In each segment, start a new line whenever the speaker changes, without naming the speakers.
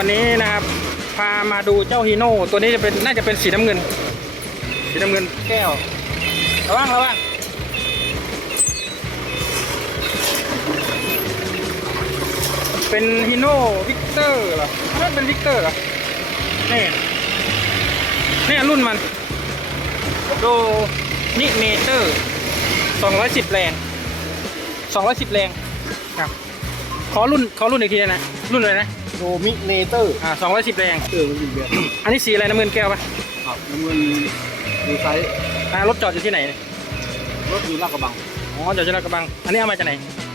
วันนี้นะครับพามาดูเจ้าฮีโน่ตัวนี้จะเป็นน่าจะเป็นสีน้ำเงิน สีน้ำเงินแก้วระวังระวังเป็นฮีโน่วิกเตอร์เหรอนั่นเป็นวิกเตอร์เหรอนี่นี่รุ่นมันโดนิเมเตอร์210 แรง 210 แรงครับขอรุ่นขอรุ่นอีกทีนะรุ่นอะไรนะ
โดมิเนเตอร์
อ่า210แรง
เออมันอยู่แบบ
อันนี้สีอะไรน้ำเงินแก้วปะ
ครับน้ำเงินดูไซส์
อ่ารถจอดอยู่ที่ไหนเนี่ย
รถอยู่ลาดกระบัง
อ๋อจอดอยู่ลาดกระบัง อันนี้เอามาจากไหน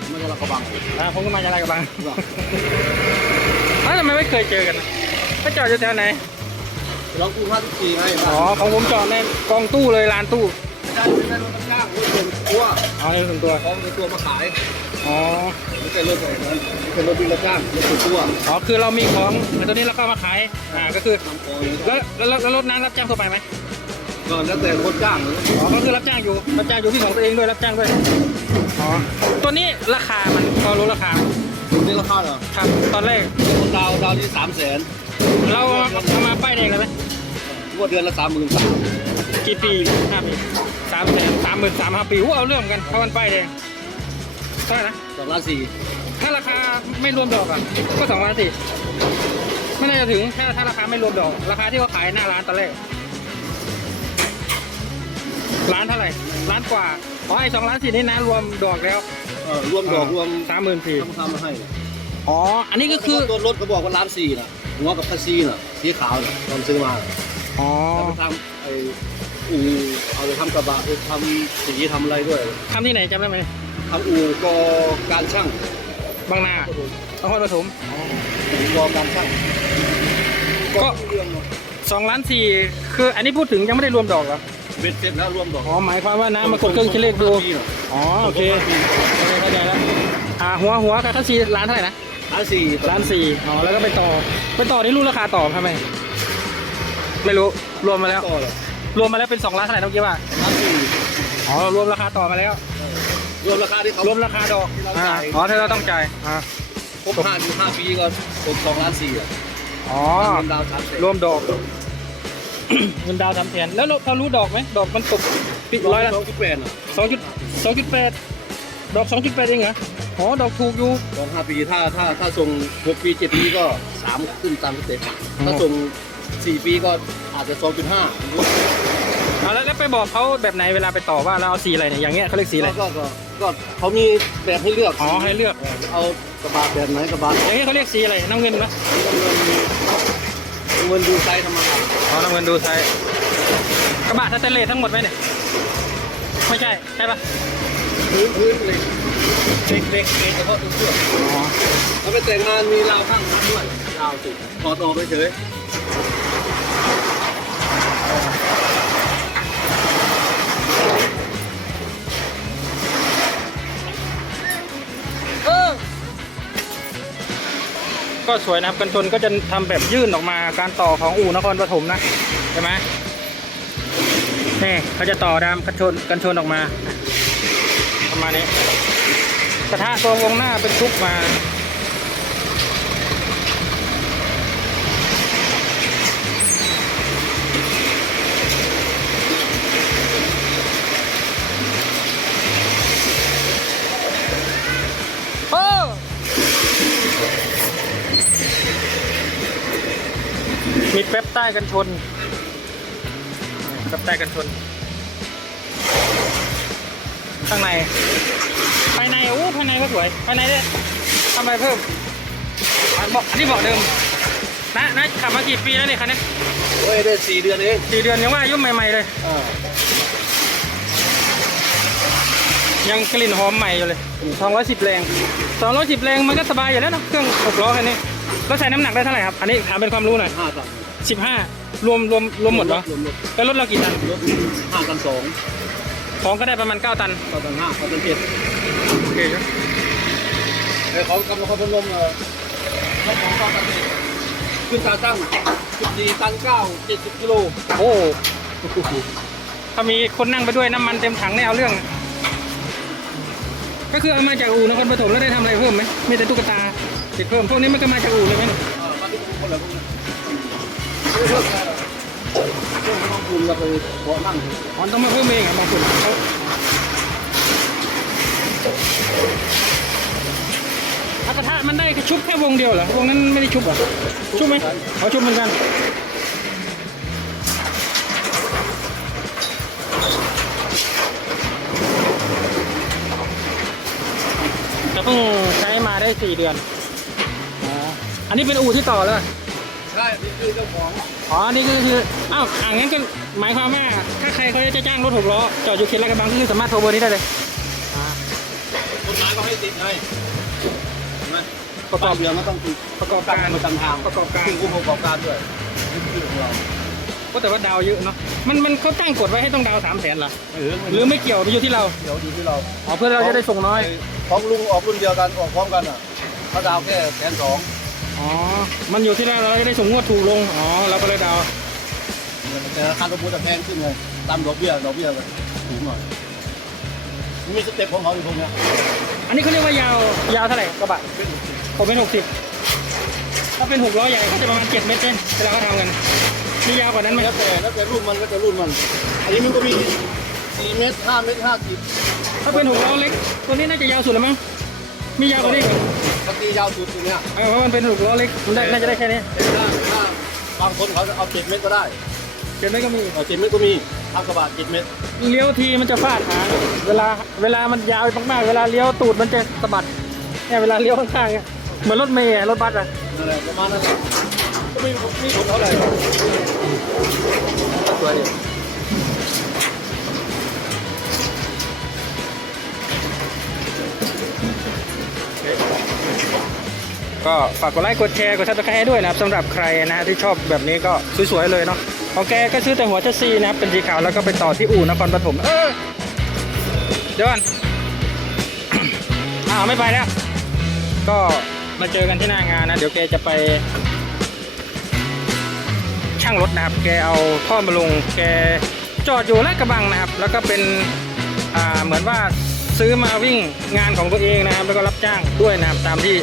ไม่ใช่ลาดกระบัง
อ่าผมก็มาจากลาดกระบัง
หรอ
อ้าวทำไมไม่เคยเจอกันก็จอดอยู่แถวไหน
เรากู้ห้าทุกปีไง
อ๋อของผมจอดในกองตู้เลยลานตู้
ใช่ไม่ใช่รถรับจ้างรถส่วนตัว
อ๋อในส่วนตัว
ของในตัวมาขาย
อ๋อ
ไม่ใช่รถอะไรนั้นไม่ใช่รถวิ่งรับจ้างรถส่วนตัว
อ๋อคือเรามีของแต่ตัวนี้เราก็เอามาขายอ่าก็คือ
ทำของ
แล้วแล้วแล้วแล้วรถนั้นรับจ้างทั่วไปไหม
ก็แล้วแต่คนจ้างเลย
อ๋อก็คือรับจ้างอยู่รับจ้างอยู่ที่ของตัวเองด้วยรับจ้างด้วยอ๋อตัวนี้ราคามันพอรู้ราคาไหม
นี่ราคาเหรอ
ครับตอนแรก
ดาวดาวที่สามแสน
เราเอามาป้ายแดงเลยไหม
งวดเดือนละสามหมื่นสาม
กี่ปีห้าปีสามแสนสามหมื่นสามห้าปีอู้เอาเรื่องกันเพราะมันป้ายแดงเท่าไหร่นะ
สองล้านสี่
ถ้าราคาไม่รวมดอกอะก็สองล้านสี่ไม่น่าจะถึงถ้าถ้าราคาไม่รวมดอก ราคาที่เขาขายหน้าร้านตอนแรกร้านเท่าไหร่ล้านกว่าอ๋อไอ้สองล้านสี่นี่นะรวมดอกแล้ว
เออรวมดอกรวม
สามหมื่นสี่
ทำทำมาให้เนี่ย
อ๋อ อันนี้ก็คือ
ตัวรถเขาบอกว่าล้านสี่น่ะหัวกับคัสซีน่ะสีขาวน่ะตอนซื้อมาน่ะ
อ๋อ
แล้วไปทำไอ้ อู่เอาไปทำกระบะไปทำสีทำอะไรด้วย
ทำที่ไหนจำได้ไหม
ทำอู่กอการช่าง
บางนานครปฐม
อู่กอการช่าง
ก็
เรื่องเนอะ
สองล้านสี่คืออันนี้พูดถึงยังไม่ได้รวมดอกเหรอ
เบ็ดเสร็จแล้วรวมดอก
อ๋อหมายความว่านะมากดเครื่องคิดเลขดู
ปีน่ะ
อ๋อโอเคโอเคเข้าใจแล้วอ่าหัวหัวกับคัสซีร้านเท่าไหร่นะ
ล้านสี่
ร้านสี่อ๋อแล้วก็ไปต่อ ไปต่อนี่รู้ราคาต่อทำไมไม่รู้รวมมาแล้ว
ต่อเลย
รวมมาแล้วเป็นสองล้านเท่าไหร่เมื่อกี้ว่า
ล้านสี่
อ๋อรวมราคาต่อมาแล้ว
รวมราคาที่เขา
รวมราคาดอก
ที่เรา
อ่า
จ่าย
อ๋อที่เราต้องจ่ายอ่า
ครบห้าห้าปีก็ตกสองล้านสี่อะ
อ๋อ
เงินดาวน์สามแสน
รวมดอก เงินดาวน์ทำแทนแล้วเราเรารู้ดอกไหมดอกมันตกปิดร้อยละ
สองสิบแปดอะ
สองจุดสองจุดแปดดอกสองจุดแปดเองเหรออ๋อดอกถูกอยู่
สองห้าปีถ้าถ้าถ้าส่งหกปีเจ็ดปีก็สามขึ้นตามสเต็ปถ้าส่ง สี่ปีก็อาจจะสองจุดห้า
เอาแล้วแล้วไปบอกเขาแบบไหนเวลาไปต่อว่าเราเอาสีอะไรเนี่ยอย่างเงี้ยเขาเรียกสีอะไร
ก็ก็ก็เขามีแบบให้เลือก
อ๋อให้เลือก
เอากระบะแบบไหนกระบะ
อย่างเงี้ยเขาเรียกสีอะไรน้ำเงินไหม
เงินดูไซส์ธรรมดา
อ๋อน้ำเงินดูไซส์กระบะสแตนเลสทั้งหมดไหมเนี่ยไม่ใช่ใช่ปะ
พื้นพื้นเหล็กเหล็กเหล็กเหล็กเฉพาะตัวเครื่อง
อ๋อ
แล้วไปแต่งงานมีราวข้างข้างด้วยราวติดถอดออกไปเฉย
ก็สวยนะครับกันชนก็จะทำแบบยื่นออกมาการต่อของอู่นครปฐมนะใช่ไหมนี่เขาจะต่อดามกันชนกันชนออกมาประมาณนี้กระทะตัววงหน้าเป็นชุบมา แป๊บใต้กันชนแป๊บใต้กันชน ข้างใน ภายในโอ้ภายในก็สวย ภายในเนี่ยทำอะไรเพิ่มอันบอกอันนี้บอกเดิมนะนะขับมากี่ปีแล้วเนี่ยคันนี้
โอ้ยได้สี่เดือนเอง
สี่เดือนยังว่าอายุ่ใหม่ๆเลย
อ่า
ยังกลิ่นหอมใหม่อยู่เลย210แรง 210แรงมันก็สบายอยู่แล้วเนอะเครื่องหกล้อคันนี้แล้วใส่น้ำหนักได้เท่าไหร่ครับ อันนี้ถามเป็นความรู้หน่อย
ห้าตัน
15รวมรวมรวมหมดเหรอ
รวมรถ
แล้วรถเรากี่ตัน
รถห้าตันสอง
ของก็ได้ประมาณ9ตัน
เก้าตันห้าเก้าตันเจ็ด
โอเคครับ
ไอ้ของกำลังเขาพัดลมเออรถของเก้าตันเจ็ดขึ้นตาตั้งสิบสี่ตันเก้าเจ็ดสิบกิโล
โอ้ถ้ามีคนนั่งไปด้วยน้ำมันเต็มถังเนี่ยเอาเรื่อง ก็คือเอามาจากอู่นครปฐมแล้วได้ทำอะไรเพิ่มไหมมีแต่ตุ๊กตาติดเพิ่มพวกนี้มันก็มาจากอู่เลยไหมเนี่ย
เออมาที่ตรงคนละพวกนี้ เรื่องคุณเราไปเบาะนั่ง
อ๋อต้องมาเพิ่มเองอะบางคนเขาอากระทะมันได้ชุบแค่วงเดียวเหรอวงนั้นไม่ได้ชุบเหรอชุบไหมเขาชุบเหมือนกันแต่เพิ่งใช้มาได้สี่เดือน อันนี้เป็นอูที่ต่อแล้ว
ใช่นี่คือเจ้าของ
อ๋อ นี่ก็คือ อ้าวอ่างั้นก็หมายความว่าถ้าใครเขาจะจ้างรถหกล้อจอดอยู่เขตลาดกระบังก็คือสามารถโทรเบอร์นี้ได้เลยอ่าก
ฎหมายก็ให้ติดไงเห็นไหม
ประกอบ
เรือมันต้องติด
ประกอบ
ตั้
กางร
ประจำทาง
ประกอบการ
ซึ่งผู้ประกอบการด้วยนี่คือของเรา
ก็แต่ว่าดาวเยอะเนาะ มันมันเขาตั้งกฎไว้ให้ต้องดาวสามแสนเหรอ
เออ
หรือไม่เกี่ยวไปอยู่ที่เรา
เดี๋ยวดีที่เรา
อ๋อเพื่อเราจะได้ส่งน้อย
ของลุงออกรุ่นเดียวกันออกพร้อมกันอะเขาดาวแค่แสนสอง
อ๋อ มันอยู่ที่เราเราจะได้ส่งงวดถูกลง อ๋อ เราก็เลยดาว
แต่ราคาสมมติจะแพงขึ้นไงตามดอกเบี้ยดอกเบี้ยเลยสูงหน่อยมันมีสเต็ปของเขาอยู่พวกเนี้ย
อันนี้เขาเรียกว่ายาวยาวเท่าไหร่กระบะผมเป็นหกสิบถ้าเป็นหกล้อใหญ่ก็จะประมาณเจ็ดเมตรเองเวลาเขาทำกันมียาวกว่านั้นไหม
แล้วแต่แล้วแต่รุ่นมันแล้วแต่รุ่นมัน อันนี้มันก็มีสี่เมตรห้าเมตรห้าสิบ
ถ้าเป็นหกล้อเล็กตัวนี้น่าจะยาวสุดแล้วมั้ง มียาวกว่านี้อีกเหรอ
ปกติยาวสุดตรงเนี้ย
เออเพราะมันเป็นหกล้อเล็กมันได้น่าจะได้แค่นี้
แต่ถ้าถ้าบางคนเขาจะเอาเจ็ดเมตรก็ได้
เจ็ดเมตรก็มี
เออเจ็ดเมตรก็มีทางกระบะเจ็ดเมตร
เลี้ยวทีมันจะฟาดหางเวลาเวลามันยาวมากๆเวลาเลี้ยวตูดมันจะสะบัดเนี่ยเวลาเลี้ยวข้างๆเนี่ยเหมือนรถเมย์อะรถบัสอะ
นั่นแหละประมาณนั้นแหละก็ไม่ไม่ผลเท่าไหร่สวยดิ
ก็ฝากกดไลค์กดแชร์กดซับสไครต์ด้วยนะครับสำหรับใครนะฮะที่ชอบแบบนี้ก็สวยๆเลยเนาะของแกก็ซื้อแต่หัวเชสซีนะครับเป็นสีขาวแล้วก็ไปต่อที่อู่นครปฐมเออเดี๋ยวก่อนอ้าวไม่ไปแล้วก็มาเจอกันที่หน้างานนะ เดี๋ยวแกจะไป ช่างรถนะครับ แกเอาท่อมาลง แกจอดอยู่ลาดกระบังนะครับ แล้วก็เป็นอ่าเหมือนว่า ซื้อมาวิ่งงานของตัวเองนะครับ แล้วก็รับจ้างด้วยนะครับตามที่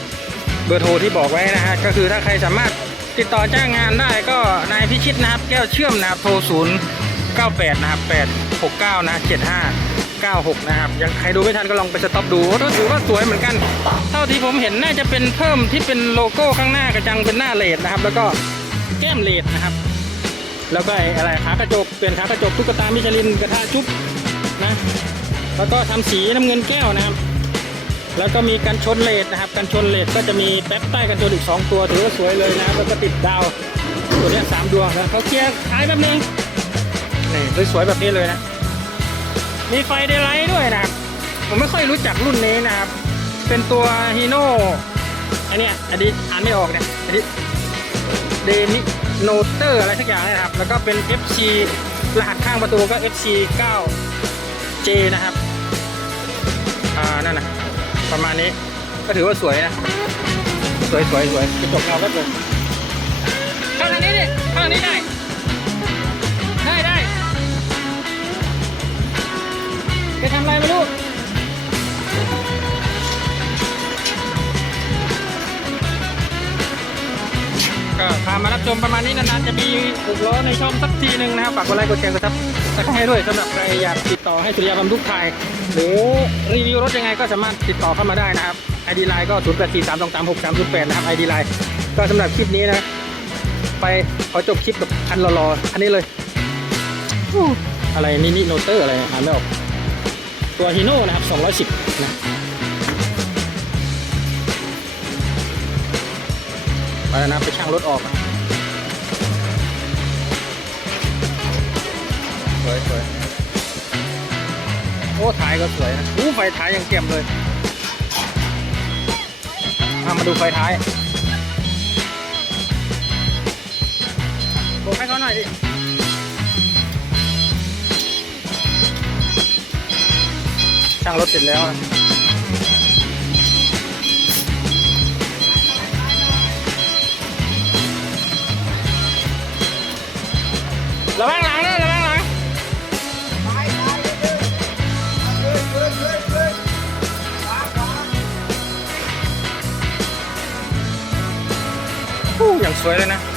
เบอร์โทรที่บอกไว้นะฮะก็คือถ้าใครสามารถติดต่อจ้างงานได้ก็นายพิชิตนะครับแก้วเชื่อมนะครับโทร0 9 8นะครับ8 6 9นะ75 96นะครับยังใครดูไม่ทันก็ลองไปสต็อปดูก็ถือว่าสวยเหมือนกัน เท่าที่ผมเห็นน่าจะเป็นเพิ่มที่เป็นโลโก้ข้างหน้ากระจังเป็นหน้าเลดนะครับ แล้วก็แก้มเลดนะครับ แล้วก็ไอ้อะไรขากระจกเปลี่ยนขากระจกตุ๊กตามิชลินกระทะจุ๊บนะ แล้วก็ทำสีน้ำเงินแก้วนะครับ แล้วก็มีกันชนเลดนะครับ กันชนเลดก็จะมีแป๊บใต้กันชนอีก 2 ตัวถือว่าสวยเลยนะครับแล้วก็ติดดาวตัวนี้สามดวงนะเขาเคลียร์ท้ายแบบนึงนี่สวยๆแบบนี้เลยนะ มีไฟเดย์ไลท์ด้วยนะครับ ผมไม่ค่อยรู้จักรุ่นนี้นะครับ เป็นตัวฮีโน่อันนี้อันนี้อ่านไม่ออกเนี่ยอันนี้เดมิโนเตอร์อะไรสักอย่างนะครับ แล้วก็เป็น FC รหัสข้างประตูก็ FC 9J นะครับ นั่นนะประมาณนี้ก็ถือว่าสวยนะ สวยสวยสวยกระจกเงาก็เลยเข้าทางนี้ดิเข้าทางนี้ได้ ได้ได้จะทำอะไรไม่รู้ ก็พามารับชมประมาณนี้นานๆจะมีหกล้อในช่องสักทีหนึ่งนะครับฝากกดไลค์กดแชร์กดซับสไครต์ด้วยสำหรับใครอยากติดต่อให้สุริยาบำรุกไทยหรือรีวิวรถยังไงก็สามารถติดต่อเข้ามาได้นะครับ ID Line ก็0 8 4 3 2 3 6 3 0 8นะครับ ID Line ก็สำหรับคลิปนี้นะไปขอจบคลิปกับคันรอๆคันนี้เลยอู้อะไรนี่นี่โนเตอร์อะไรอ่านไม่ออกตัวฮีโน่นะครับ210นะ ไปแล้วนะไปช่างรถออกนะสวยสวยโอ้ท้ายก็สวยนะอู้ไฟท้ายยังเก็มเลยเอามาดูไฟท้ายโบกให้เขาหน่อยดิช่างรถเสร็จแล้วนะ อู้